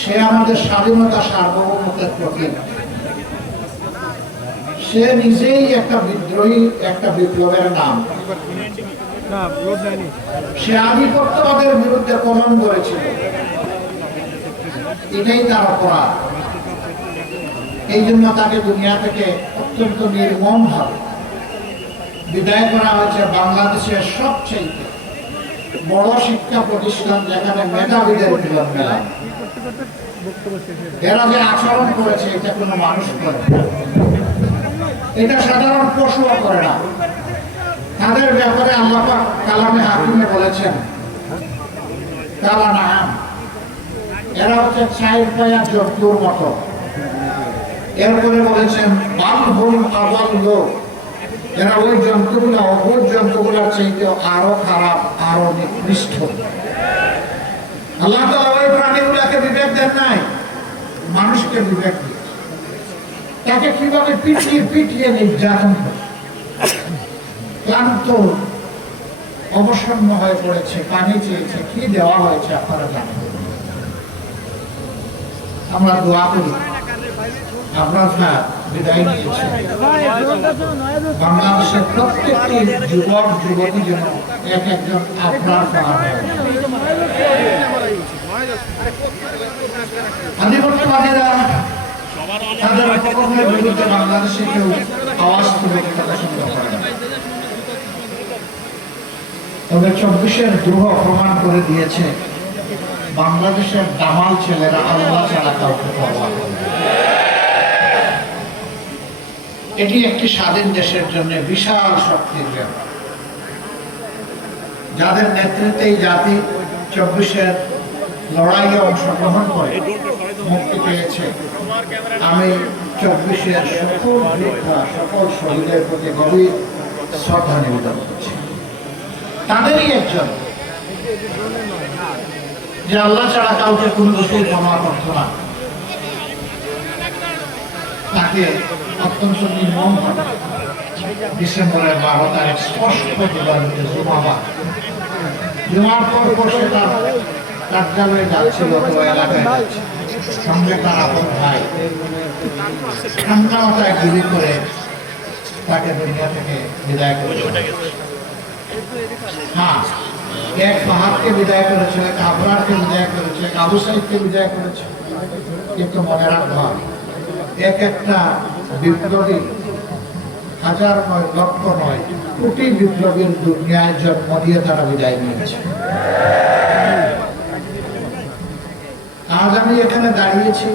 সে আমাদের স্বাধীনতা সার্বভৌমত্বের প্রতীক। সে নিজেই একটা বিদ্রোহী, একটা বিপ্লবের নাম। সে আধিপত্যবাদের বিরুদ্ধে কলম করেছিল, এটাই তার অপরাধ। এই জন্য তাকে দুনিয়া থেকে অত্যন্ত নির্মম ভাবে বিদায় করা হয়েছে। বাংলাদেশের সবচেয়ে বড় শিক্ষা প্রতিষ্ঠান, যেখানে মেধাবীদের মিলন মেলা। এরা যে আচরণ করেছে, এটা কোনো মানুষ করে না, এটা সাধারণ পশুও করে না। তাদের ব্যাপারে আল্লাহ পাক কালামে হাকিমে বলেছেন, কালা নাম, এরা হচ্ছে চায়ের পায়া জন্তুর মতো। এরপরে বলেছেন বালহুম আদাল্লু, এরা ওই জন্তুগুলো অবুঝ জন্তুগুলোর চাইতে আরো খারাপ, আরো নিকৃষ্ট। আল্লাহ তাআলা ওই প্রাণীগুলোকে বিবেক দেন নাই, মানুষকে বিবেক দিয়েছে। তাকে কিভাবে পিটিয়ে পিটিয়ে নির্যাতন করে, ক্লান্ত অবসন্ন হয়ে পড়েছে, পানি চেয়েছে, কি দেওয়া হয়েছে আপনারা জানেন। আমরা দোয়া করি আপনারা বিদায় নিয়েছেন, বাংলাদেশের প্রত্যেকটি যুবক যুবতী যেন এক একজন আপনার আধিপত্যবাদীরা তাদের অপকর্মের বিরুদ্ধে বাংলাদেশে কেউ আওয়াজ তুলে কথা শুনতে পারে না। তবে 24-এর দ্রোহ প্রমাণ করে দিয়েছে বাংলাদেশের দামাল ছেলেরা আল্লাহ ছাড়া কাউকে পাওয়া। এটি একটি স্বাধীন দেশের জন্য বিশাল শক্তির ব্যাপার, যাদের নেতৃত্বে এই জাতি 24-এর লড়াইয়ে অংশগ্রহণ করে মুক্তি পেয়েছে। আমি 24-এর সকল যোদ্ধা, সকল শহীদের প্রতি গভীর শ্রদ্ধা নিবেদন করছি। তাদেরই একজন যে আল্লাহ ছাড়া কাউকে কোন দোষেই ক্ষমা করত না, তাকে অত্যন্ত নির্মম ভাবে ডিসেম্বরের 12 তারিখ স্পষ্ট দিবানিতে জুমার পর সে তার কার্যালয়ে যাচ্ছিল, এলাকায় যাচ্ছে, সঙ্গে তার আপন ভাই ঠান্ডা মাথায় গুলি করে তাকে দুনিয়া থেকে বিদায় করে। হ্যাঁ, এক ফাহাদকে বিদায় করেছে, এক আবরারকে বিদায় করেছে, এক আবু সাইদকে বিদায় করেছে। কিন্তু মনে রাখবা, এক একটা বিপ্লবী হাজার নয়, লক্ষ নয়, কোটি বিপ্লবীর দুনিয়ায় জন্ম দিয়ে তারা বিদায় নিয়েছে। আজ আমি এখানে দাঁড়িয়েছি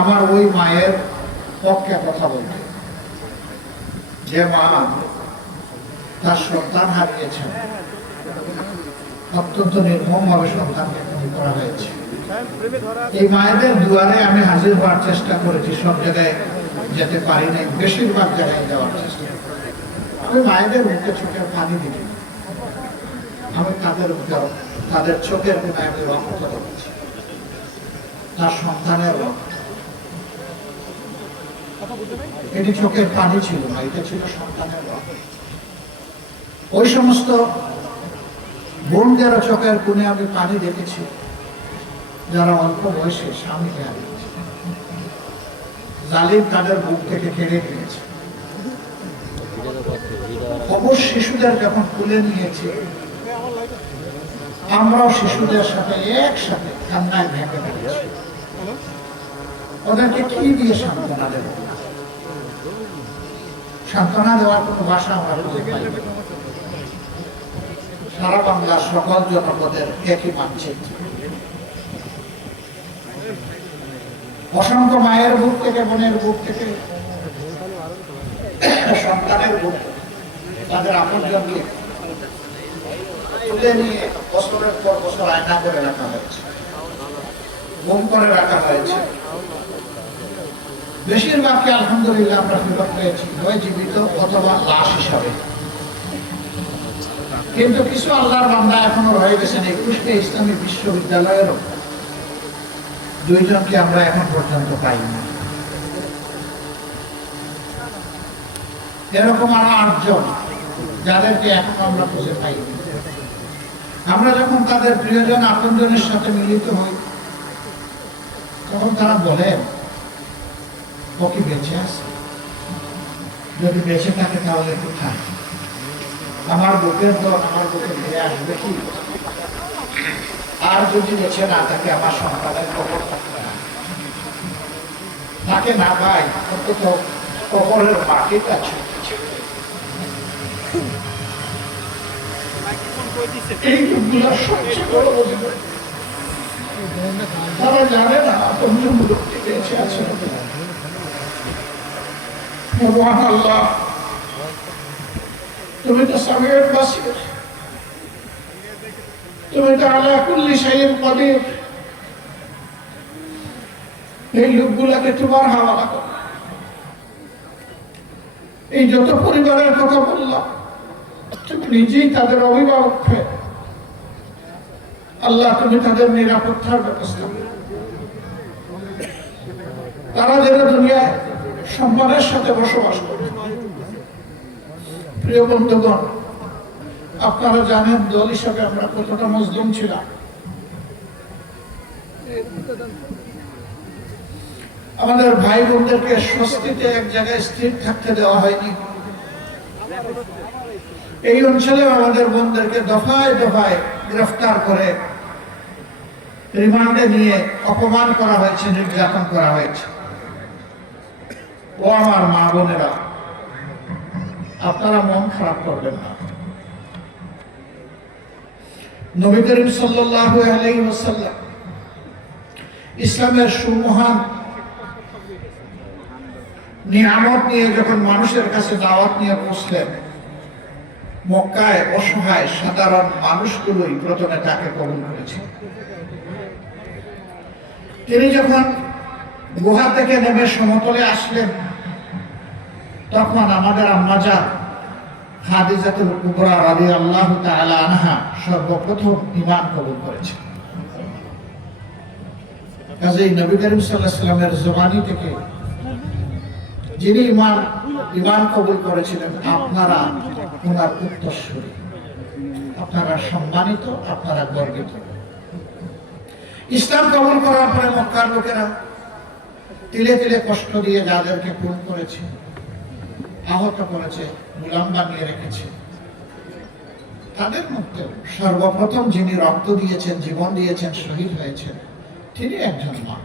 আমার ওই মায়ের পক্ষে কথা বলতে, যে মা তার সন্তান হারিয়েছেন, অত্যন্ত নির্মম ভাবে সন্তানকে খুন করা হয়েছে। এই মায়েদের দুয়ারে আমি হাজির হওয়ার চেষ্টা করেছি, সব জায়গায় যেতে পারি নাই, বেশিরভাগ জায়গায় যাওয়ার চেষ্টা। আমি মায়েদের মুখে চোখে পানি দিই, আমি তাদের চোখের কোনায় আমি রক্ত দেখেছি, তার সন্তানের রক্ত। এটি চোখের পানি ছিল না, এটা ছিল সন্তানের রক্ত। ওই সমস্ত বোনদের চোখের কোণে আমি পানি দেখেছি, যারা অল্প বয়সে স্বামীকে হারিয়েছে, জালিম তাদের বুক থেকে কেড়ে নিয়েছে। অবশ শিশুদের যখন তুলে নিয়েছে, আমরাও শিশুদের সাথে একসাথে কান্নায় ভেঙে পড়েছি। ওদেরকে কি দিয়ে সান্ত্বনা দেব? সান্ত্বনা দেওয়ার কোনো ভাষা আমরা খুঁজে পাই না। সারা বাংলার সকল জনপদের একই মানচিত্র। অসংখ্য মায়ের বুক থেকে, বোনের বুক থেকে, সন্তানের বুক, তাদের আপনজনকে তুলে নিয়ে বছরের পর বছর আয়না করে রাখা হয়েছে, গুম করে রাখা হয়েছে। বেশিরভাগকে আলহামদুলিল্লাহ আমরা ফেরত পেয়েছি, হয় জীবিত অথবা লাশ হিসাবে। কিন্তু কিছু আল্লাহর বান্দা এখনো রয়ে গেছেন। 21টা ইসলামী বিশ্ববিদ্যালয়েরও 2 জনকে আমরা এখন পর্যন্ত পাইনি। এরকম আরো 8 জন যাদেরকে এখন আমরা খুঁজে পাই। আমরা যখন তাদের প্রিয়জন আপনজনের সাথে মিলিত হই, তখন তারা বলেন, ও কি বেঁচে আছে? যদি বেঁচে থাকে তাহলে কোথায়? আমার বুকের দল আমার বুকে ফিরে আসবে কি? আর যদি বেঁচে না থাকে আমার সন্তানের কবর থাকবে না, তাকে না পাই অন্তত কবরের মাটিটা ছুটছে। এই লোকগুলো সবচেয়ে বড় অভিযোগ। তারা জানে না আপনজন লোকটি বেঁচে আছে। ভগবান আল্লাহ, তুমি তো সামিউল বাসির, তুমি তো আলা কুল্লি শাইইন কাদির। এই লোকগুলাকে তোমার হাওয়ালা করো। এই যত পরিবারের কথা বললাম, তুমি নিজেই তাদের অভিভাবক। আল্লাহ, তুমি তাদের নিরাপত্তার ব্যবস্থা করো। তারা যেন দুনিয়ায় সম্মানের সাথে বসবাস করে। প্রিয় বন্ধুগণ, আপনারা জানেন দল হিসাবে আমরা কতটা মজলুম ছিলাম। আমাদের ভাই বোনদেরকে স্বস্তিতে এক জায়গায় স্থির থাকতে দেওয়া হয়নি। এই অঞ্চলে আমাদের বোনদেরকে দফায় দফায় গ্রেফতার করে রিমান্ডে নিয়ে অপমান করা হয়েছে, নির্যাতন করা হয়েছে। ও আমার মা বোনেরা, আপনারা মন খারাপ করবেন না। নবী করিম সাল্লাল্লাহু আলাইহি ওয়াসাল্লাম ইসলামের সুমহান নিয়ামত নিয়ে যখন মানুষের কাছে দাওয়াত নিয়ে পৌঁছলেন, মক্কায় অসহায় সাধারণ মানুষগুলোই প্রথমে তাকে কবুল করেছে। তিনি যখন গুহা থেকে নেমে সমতলে আসলেন, তখন আমাদের আম্মাজা খাদিজাতুল কুবরা রাদিয়াল্লাহু তাআলা আনহা সর্বপ্রথম ঈমান কবুল করেছেন। কাজেই নবী করিম সাল্লাল্লাহু আলাইহি ওয়াসাল্লামের জবানি থেকে যিনি ঈমান কবুল করেছিলেন, আপনারা ওনার উত্তরসূরি, আপনারা সম্মানিত, আপনারা গর্বিত। ইসলাম কবুল করার পরে মক্কার লোকেরা তিলে তিলে কষ্ট দিয়ে যাদেরকে খুন করেছে, আহত করেছে, গোলাম বানিয়ে রেখেছে, তাদের মধ্যে সর্বপ্রথম যিনি রক্ত দিয়েছেন, জীবন দিয়েছেন, শহীদ হয়েছেন, তিনি একজন মা,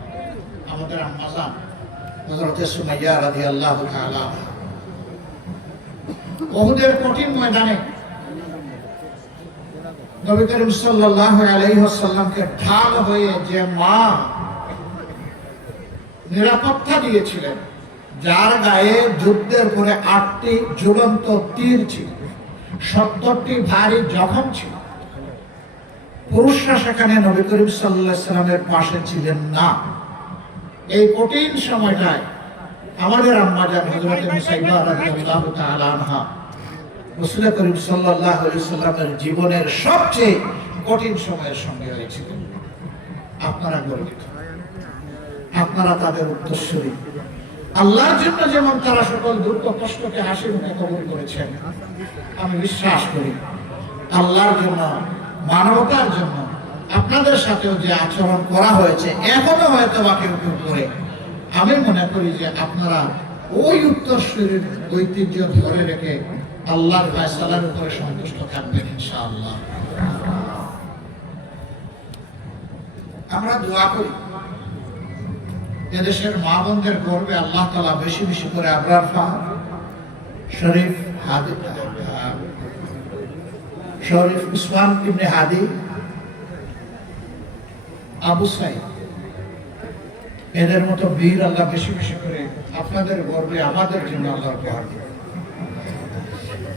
আমাদের আম্মা জান হযরত সুমাইয়া রাদিয়াল্লাহু তাআলা। উহুদের কঠিন ময়দানে নবী করিম সাল্লাল্লাহু আলাইহি ওয়াসাল্লামকে ঢাল হয়ে যে মা নিরাপত্তা দিয়েছিলেন, যার গায়ে যুদ্ধের পরে 8টি ঝুলন্ত তীর ছিল, 70টি ভারী জখম ছিল, পুরুষরা সেখানে নবী করিম সাল্লাল্লাহু আলাইহি ওয়াসাল্লামের পাশে ছিলেন না। এই কঠিন সময়টায় আমাদের আম্মা জান হযরত মুসাইবা রাদিয়াল্লাহু তাআলা আনহা রাসূল করিম সাল্লাল্লাহু আলাইহি ওয়াসাল্লামের জীবনের সবচেয়ে কঠিন সময়ের সঙ্গে হয়েছিলেন। আপনারা গর্বিত, আপনারা তাদের উত্তরসূরি। আল্লাহর জন্য যেমন তারা সকল দুঃখ কষ্টকে হাসি মুখে কবুল করেছেন, আমি বিশ্বাস করি আল্লাহর জন্য, মানবতার জন্য আপনাদের সাথেও যে আচরণ করা হয়েছে, এখনো হয়তো বা কেউ কেউ করে, আমি মনে করি যে আপনারা ওই উত্তরসূরির ঐতিহ্য ধরে রেখে আল্লাহর ফায়সালার উপরে সন্তুষ্ট থাকবেন ইনশাআল্লাহ। আমরা দোয়া করি এদেশের মা বোনদের গর্বে আল্লাহ তাআলা বেশি বেশি করে আবরার ফাহাদ, শরীফ হাদি, শরীফ উসমান ইবনে হাদি, আবু সাইদ, এদের মতো বীর আল্লাহ বেশি বেশি করে আপনাদের গর্বে আমাদের জন্য আল্লাহ উপহার দিবেন।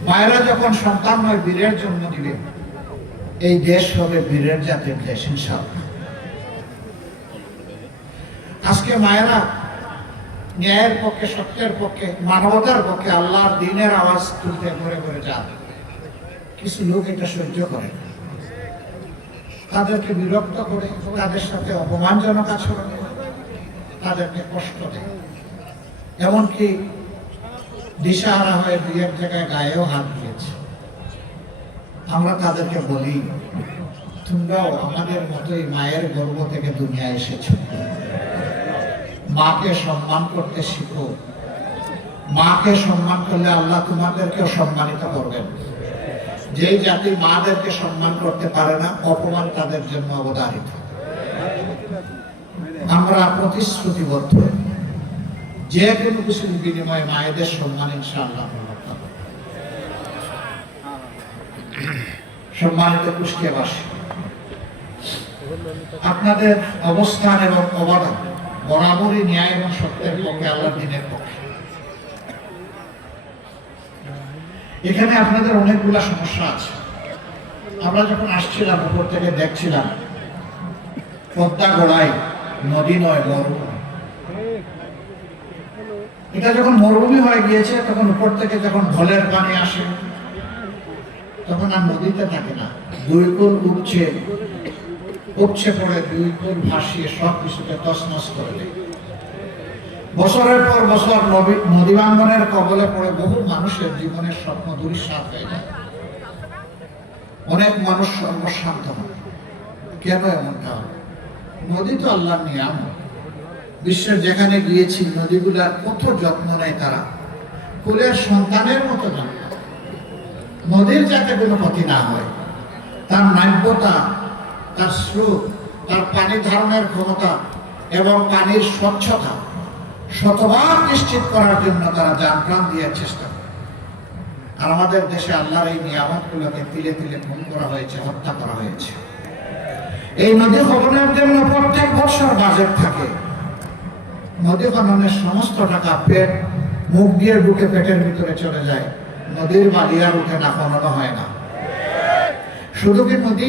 মায়েরা যখন সন্তান নয় বীরের জন্ম দিবে, এই দেশ হবে বীরের জাতির দেশ ইনশাআল্লাহ। আজকে মায়েরা ন্যায়ের পক্ষে, সত্যের পক্ষে, মানবতার পক্ষে আল্লাহর দ্বীনের আওয়াজ তুলতে ঘরে ঘরে যান। কিছু লোক এটা সহ্য করে, তাদেরকে বিরক্ত করে, তাদের সাথে অপমানজনক আচরণ করে, তাদেরকে কষ্ট দেয়, এমনকি দিশাহারা হয়ে দুই এক জায়গায় গায়েও হাত দিয়েছে। আমরা তাদেরকে বলি, তোমরাও আমাদের মতোই মায়ের গর্ভ থেকে দুনিয়ায় এসেছো, মাকে সম্মান করতে শিখো। মাকে সম্মান করলে আল্লাহ তোমাদেরকেও সম্মানিত করবেন। যেই জাতি মাদেরকে সম্মান করতে পারে না, অপমান তাদের জন্য অবধারিত। আমরা প্রতিশ্রুতিবদ্ধ, যে কোনো কিছুর বিনিময়ে মায়েদের সম্মান ইনশাআল্লাহ। সম্মানিত কুষ্টিয়াবাসী, আপনাদের অবস্থান এবং অবদান বরাবরই ন্যায় এবং সত্যের পক্ষে, আল্লাহর দ্বীনের পক্ষে। এখানে আপনাদের অনেকগুলা সমস্যা আছে। আমরা যখন আসছিলাম উপর থেকে দেখছিলাম, পদ্মা গড়াই নদী নয়, মরুভূমি। এটা যখন মরুভূমি হয়ে গিয়েছে, তখন উপর থেকে যখন ঢলের পানি আসে, তখন আর নদীতে থাকে না, দুই কুল উপচে পড়ে, দুই কুল ভাসিয়ে সব কিছুকে তছনছ করে দেয়। বছরের পর বছর নদী ভাঙ্গনের কবলে পড়ে বহু মানুষের জীবনের স্বপ্ন ধূলিসাৎ হয়ে যায়। অনেক মানুষ সর্বশান্ত হয়। কেন এমনটা হয়? নদী তো আল্লাহর নিয়ামত। বিশ্বের যেখানে গিয়েছি, নদীগুলার কত যত্ন নেয় তারা, কুলের সন্তানের মতো যত্ন। নদীর যাতে কোনো ক্ষতি না হয়, তার নাব্যতা, তার স্রোত, তার পানি ধারণের ক্ষমতা এবং পানির স্বচ্ছতা শতভাগ নিশ্চিত করার জন্য তারা জান প্রাণ দেওয়ার চেষ্টা করে। আর আমাদের দেশে আল্লাহর এই নিয়ামতগুলোকে তিলে তিলে খুন করা হয়েছে, হত্যা করা হয়েছে। এই নদী খননের জন্য প্রত্যেক বছর বাজেট থাকে। নদী খননের সমস্ত টাকা পেট মুখ দিয়ে ঢুকে পেটের ভিতরে চলে যায়। নদীর বালি আর উঠে না, খনন হয় না। শুধু কি নদী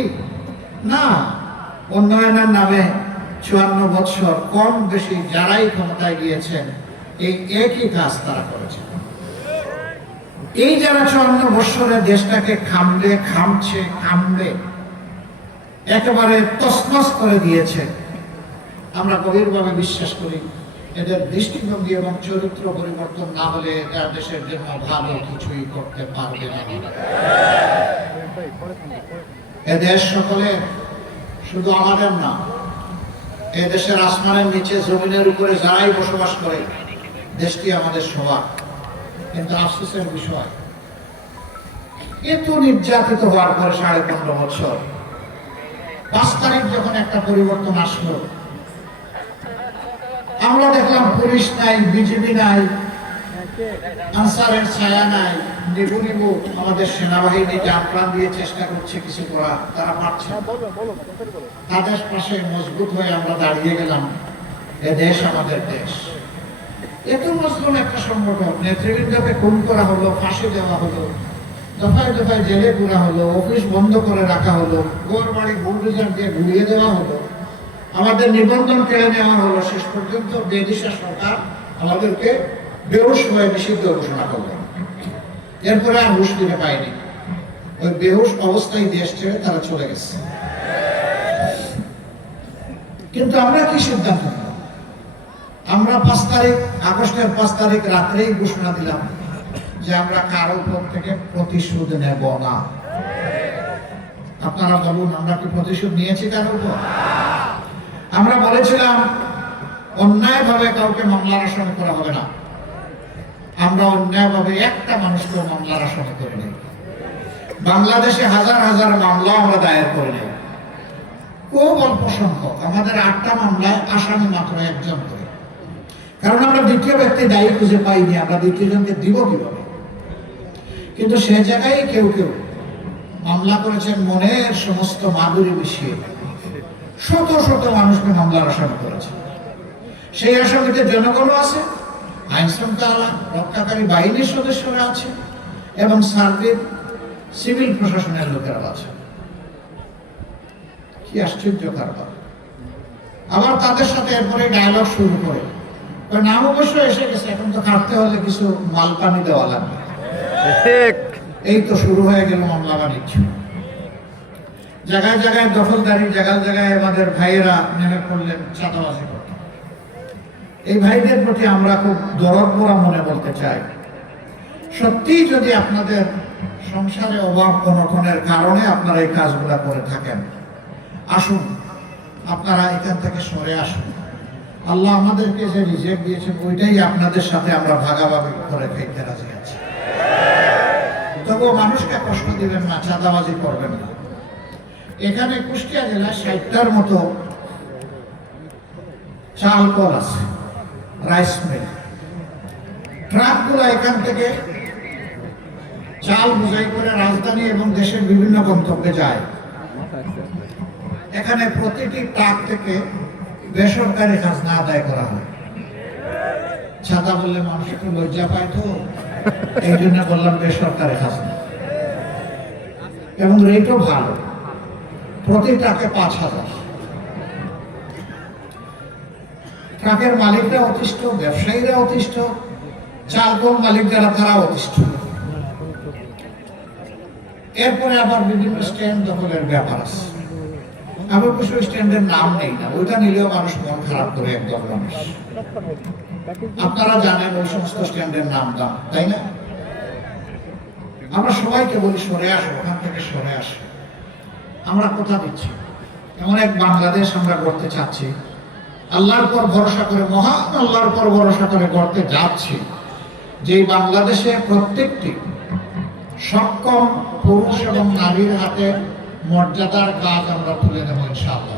না, উন্নয়নের নামে 54 বছর কম বেশি যারাই ক্ষমতায় গিয়েছেন, এই একই কাজ তারা করেছেন। এই যারা 54 বছরে দেশটাকে খামড়ে একেবারে তছনছ করে দিয়েছে, আমরা গভীরভাবে বিশ্বাস করি এদের দৃষ্টিভঙ্গি এবং চরিত্র পরিবর্তন না হলে এরা দেশের জন্য ভালো কিছুই করতে পারবে না। এদেশ সকলের, শুধু আমাদের না। এই দেশের আসমানের নিচে, জমিনের উপরে যারাই বসবাস করে, দেশটি আমাদের সবার। কিন্তু আফসোসের বিষয়, এত নির্যাতিত হওয়ার পরে 15.5 বছর 5 তারিখ যখন একটা পরিবর্তন আসলো, আমরা দেখলাম পুলিশ নাই, বিজিবি নাই, আনসারের ছায়া নাই, নিবু আমাদের সেনাবাহিনী জান প্রাণ দিয়ে চেষ্টা করছে কিছু করা, তারা পারছে। তাদের পাশে মজবুত হয়ে আমরা দাঁড়িয়ে গেলাম। এ দেশ আমাদের দেশ। এত মজবুত একটা সংগঠন, নেতৃবৃন্দকে খুন করা হলো, ফাঁসি দেওয়া হলো, দফায় দফায় জেলে পুরা হলো, অফিস বন্ধ করে রাখা হলো, ঘর বাড়ি বুলডোজার দিয়ে ঘুরিয়ে দেওয়া হলো, আমাদের নিবন্ধন কেড়ে নেওয়া হলো। শেষ পর্যন্ত বেদিশা সরকার আমাদেরকে বেহুশ হয়ে নিষিদ্ধ ঘোষণা করলেন। এরপরে আর হুশ ফিরে পায়নি। ওই বেহুশ অবস্থায় দেশ ছেড়ে তারা চলে গেছে। কিন্তু আমরা কি সিদ্ধান্ত নিলাম? আমরা 5 তারিখ, আগস্টের 5 তারিখ রাত্রেই ঘোষণা দিলাম যে আমরা কারো উপর থেকে প্রতিশোধ নেব না। আপনারা বলুন, আমরা কি প্রতিশোধ নিয়েছি কারো উপর? আমরা বলেছিলাম অন্যায়ভাবে কাউকে মামলার আসামি করা হবে না। আমরা অন্যায়ভাবে একটা মানুষকে মামলার আসামি করে নেই। বাংলাদেশে হাজার হাজার মামলা আমরা দায়ের করে নেই। খুব অল্প সংখ্যক, আমাদের 8টা মামলায় আসামি মাত্র 1 জন করে। কারণ আমরা দ্বিতীয় ব্যক্তি দায়ী খুঁজে পাইনি, আমরা দ্বিতীয় জনকে দিব কিভাবে? কিন্তু সে জায়গায় কেউ কেউ মামলা করেছেন মনের সমস্ত মাধুরী মিশিয়ে। শত শত মানুষকে মামলার আসামি করেছে। সেই আসামিতে জনগণও আছে, আইন শৃঙ্খলা রক্ষাকারী বাহিনীর সদস্যরা আছে এবং সার্বিক সিভিল প্রশাসনের লোকেরা আছে। কি আশ্চর্য কারবার! আবার তাদের সাথে এরপরে ডায়ালগ শুরু করে, নাম অবশ্য এসে গেছে, এখন তো খাটতে হলে কিছু মাল পানি দেওয়া লাগবে। এই তো শুরু হয়ে গেল মামলা বাণিজ্য। জায়গায় জায়গায় দখলদারি, জায়গায় জায়গায় আমাদের ভাইয়েরা নেমে পড়লেন চাঁদাবাজি করতে। এই ভাইদের প্রতি আমরা খুব দরদ ভরা মনে বলতে চাই, সত্যি যদি আপনাদের সংসারে অভাব অনটনের কারণে আপনারা এই কাজগুলা করে থাকেন। আসুন আপনারা এখান থেকে সরে আসুন। আল্লাহ আমাদেরকে যে রিজেক্ট দিয়েছেন ওইটাই আপনাদের সাথে আমরা ভাগাভাগি করে খাইতে রাজি আছি। তবুও মানুষকে কষ্ট দিবেন না, চাঁদাবাজি করবেন না। এখানে কুষ্টিয়া জেলায় 60টার মতো চাল কল আছে, রাইস মিল। ট্রাকগুলো এখান থেকে চাল বোঝাই করে রাজধানী এবং দেশের বিভিন্ন গন্তব্যে যায়। এখানে প্রতিটি ট্রাক থেকে বেসরকারি খাজনা আদায় করা হয়। ছাতা বললে মানুষ একটু লজ্জা পায়, তো এই জন্য বললাম বেসরকারি খাজনা, এবং রেটও ভালো, প্রতি ট্রাকে 5,000। ট্রাকের মালিকরা অতিষ্ঠ, ব্যবসায়ীরা অতিষ্ঠ, চাল কল মালিক যারা তারা অতিষ্ঠ। এরপরে আবার বিভিন্ন স্ট্যান্ড দখলের ব্যাপার আছে। আমি অবশ্য স্ট্যান্ডের নাম নেই না, ওইটা নিলেও মানুষ মন খারাপ করে একদম মানুষ। আপনারা জানেন ওই সমস্ত স্ট্যান্ডের নাম দাম, তাই না? আমরা সবাইকে বলি সরে আসো, ওখান থেকে সরে আসো। আমরা কথা দিচ্ছি, এমন এক বাংলাদেশ আমরা করতে চাচ্ছি, আল্লাহর পর ভরসা করে, মহান আল্লাহর পর ভরসা করে করতে যাচ্ছি, যে বাংলাদেশে প্রত্যেকটি সক্ষম পুরুষ এবং নারীর হাতে মর্যাদার কাজ আমরা তুলে নেব ইনশাআল্লাহ।